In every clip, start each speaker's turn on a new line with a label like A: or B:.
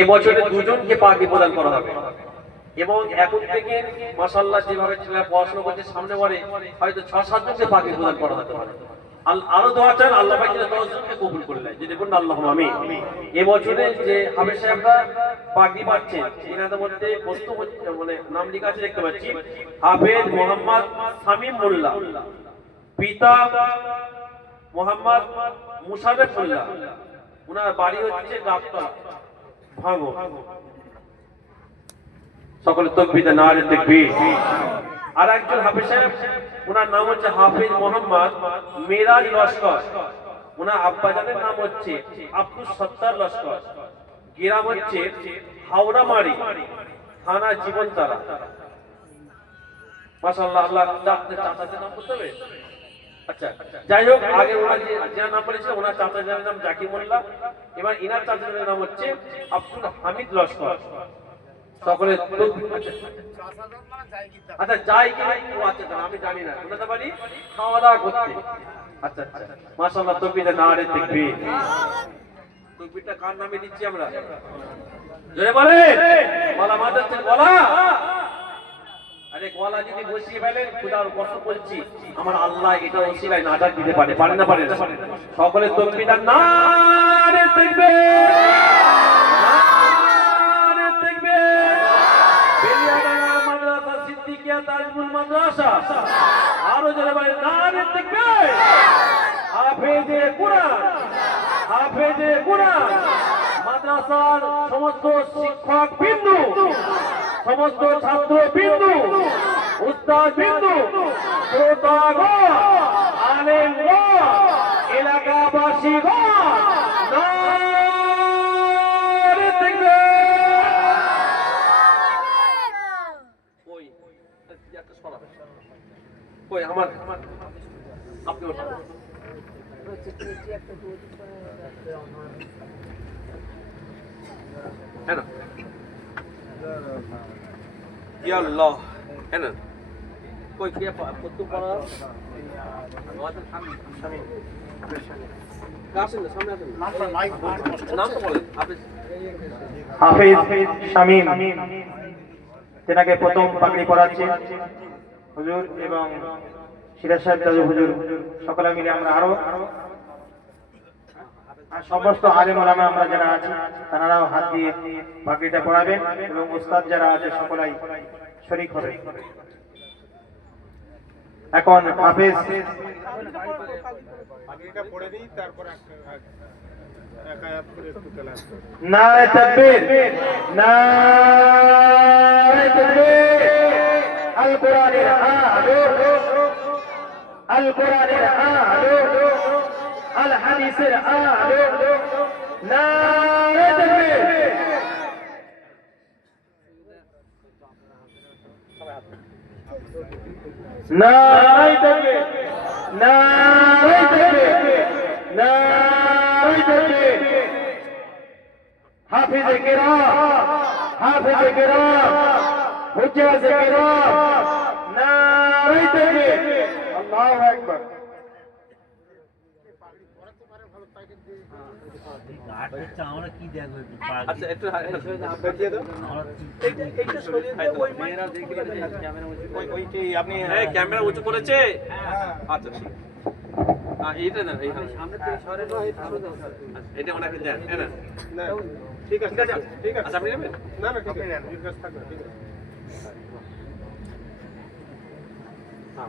A: এবছরে দুজনকে পাগড়ি প্রদান করা হবে। এবং এখন থেকে মাসাল্লাহ যেভাবে ছেলেরা পড়াশোনা করছে, সামনে বারে হয়তো ছ সাতজনকে পাগড়ি প্রদান করা হতে পারে। আরও দোয়া চান, আল্লাহ দশজনকে কবুল করে নেয়। যদি বলুন আল্লাহ আমি যে হাবের সাহেবরা এনাদের মধ্যে বস্তু মানে নাম লেখা আছে দেখতে পাচ্ছি মোহাম্মদ সামিম মোল্লা, পিতা মোহাম্মদ মুশারফ মোল্লা ওনার বাড়ি হচ্ছে গাবতলা। ভাঙো। সকলে তকবিতে নারে তাকবীর। আর একজন হাফেজ সাহেব ওনার নাম হচ্ছে হাফিজ মোহাম্মদ মিরাজ লস্কর। ওনার আব্বাজানের নাম হচ্ছে আব্দুল সত্তার লস্কর। গ্রাম হচ্ছে হাওড়া মারি থানা জীবন তারা মাশাআল্লাহ, আল্লাহ চাচাদের নাম বলতে হবে। আচ্ছা যাই হোক, আগে ওনার যে যার নাম বলেছিল, ওনার চাচাদের নাম জাকির মোল্লা। এবার ইনার চাচাদের নাম হচ্ছে আব্দুল হামিদ লস্কর। সকলে আচ্ছা। যাই কি ও আচ্ছা আমি জানি না শোনাতে পারি। খাওয়া দাওয়া করতে। আচ্ছা আচ্ছা মাশাআল্লাহ তকবীরে নারে তাকবীর। তকবীরটা কার নামে দিচ্ছি আমরা? জোরে বলে বলা মাদাচ্ছে বলা। গলা যদি আমার আল্লাহ এটা দিতে পারে পারে না না সকলে নারে তাকবীর! বেরিয়াডাঙ্গা মাদ্রাসা আরও যারা বলে নারে কুরআন! মাদ্রাসার সমস্ত শিক্ষক বিন্দু সমস্ত ছাত্র বিন্দু উস্তাদ বিন্দু শ্রোতাগণ আলেমগণ এলাকাবাসীগণ আমার? আপনি হ্যাঁ ইয়া আল্লাহ হ্যাঁ না কই কে কত
B: শামীম তেনাকে প্রথম হুজুর এবং সিরাজ সাহেব হুজুর সকলে মিলে আমরা আর সমস্ত আলেম ওলামা আমরা যারা আছি তারাও হাত দিয়ে পাগড়িটা পড়াবেন এবং উস্তাদ যারা আছে সকলাই শরিক হবে। এখন হাফিজ
C: পাগড়িটা পড়ে দিই তারপর এক আয়াত করে একটু তেলাওয়াত করি।
B: নারে তাকবীর নারে তাকবীর। আল কোরআনের আলো আল কোরআনের আলো। আল হাদিসের আলো নারে তাকবীর নারে তাকবীর নারে তাকবীর নারে তাকবীর হাফিজ কিরাম হাফিজ আল্লাহু আকবার
D: আমরা কি দেখব একটু পাগড়ি।
A: আচ্ছা একটু
D: আমরা কি-
A: এইটা সরিয়ে দিয়ে ওই মেয়েরা দেখবে ক্যামেরা উঁচু করেছে? আচ্ছা ঠিক। হ্যাঁ এইটা না এই দাও এটা ওনাকে দেন হ্যাঁ না?
C: ঠিক আছে ঠিক আছে।
A: আচ্ছা আপনি নেবেন?
C: না না ঠিক আছে। ঠিক আছে থাকবে ঠিক আছে। হ্যাঁ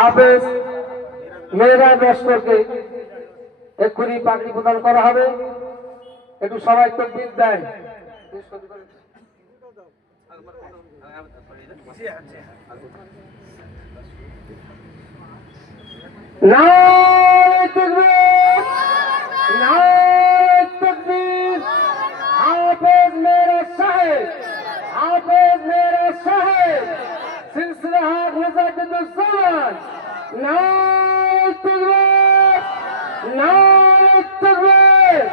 B: হাফেজ মেয়েরা ব্যস্তকে এক্ষুনি পাখি প্রদান করা হবে। একটু সবাই তকবির দেয় নারে
E: حافظ عبد الصمد نار التكبير نار التكبير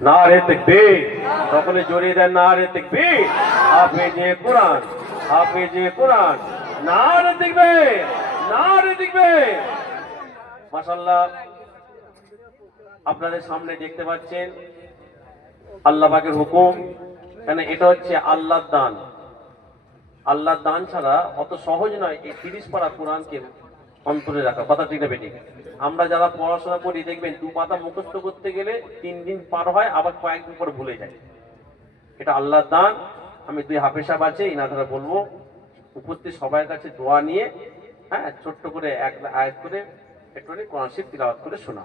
A: না রে দেখবে সকলে জড়িয়ে দেন না রে দেখবে হাফেজে কোরআন হাফেজে কোরআন। না রে দেখবে না রে দেখবে মাশাল্লাহ আপনাদের সামনে দেখতে পাচ্ছেন আল্লাহ পাকের হুকুম। কেন এটা হচ্ছে আল্লাহর দান। আল্লাহর দান ছাড়া অত সহজ নয় এই তিরিশ পারা কোরআনকে অন্তরে রাখা। কথা ঠিক না বেটি আমরা যারা পড়াশোনা করি, দেখবেন দু পাতা মুখস্থ করতে গেলে তিন দিন পার হয়, আবার কয়েকদিন পর ভুলে যায়। এটা আল্লাহর দান। আমি দুই হাফেজ সাহেব আছে ইনাধারা বলব, উপস্থিত সবার কাছে দোয়া নিয়ে হ্যাঁ ছোট্ট করে এক আয়াত করে একটু কোরআন শিব তিলাওয়াত করে শোনা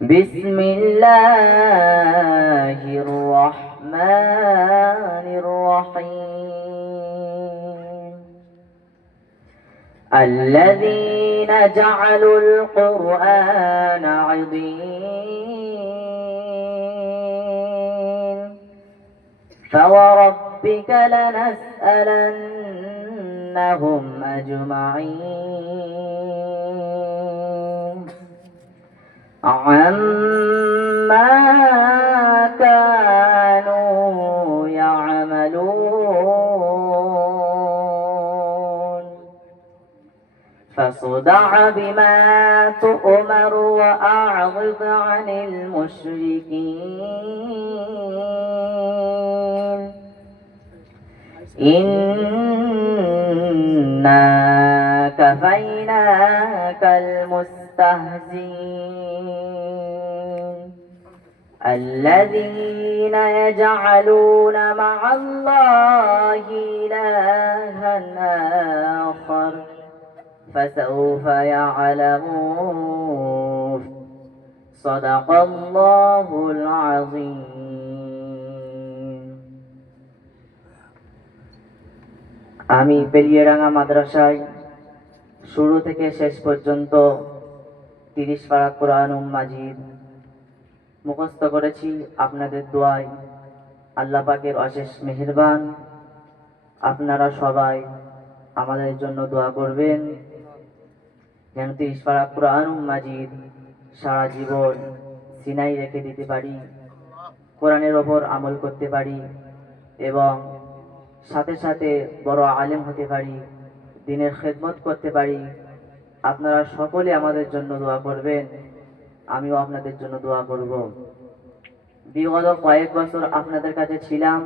E: بسم الله الرحمن الرحيم. الذين جعلوا القرآن عضين. فوربك لنسألنهم أجمعين. عما كانوا يعملون فصدع بما تؤمر وأعرض عن المشركين إنا كفيناك المستهزئين الذين يجعلون مع الله إلها آخر فسوف يعلمون صدق الله العظيم আমি পেরিয়ারাঙ্গা মাদ্রাসায় শুরু থেকে শেষ পর্যন্ত তিরিশ পারা কোরআন মাজিদ মুখস্থ করেছি আপনাদের দোয়ায়। আল্লাহ পাকের অশেষ মেহেরবান। আপনারা সবাই আমাদের জন্য দোয়া করবেন। যেন তিরিশ পারা কোরআন মাজিদ সারা জীবন সিনাই রেখে দিতে পারি, কোরআনের ওপর আমল করতে পারি এবং সাথে সাথে বড় আলেম হতে পারি, দিনের খেদমত করতে পারি। আপনারা সকলে আমাদের জন্য দোয়া করবেন। আমিও আপনাদের জন্য দোয়া করব। বিগত কয়েক বছর আপনাদের কাছে ছিলাম।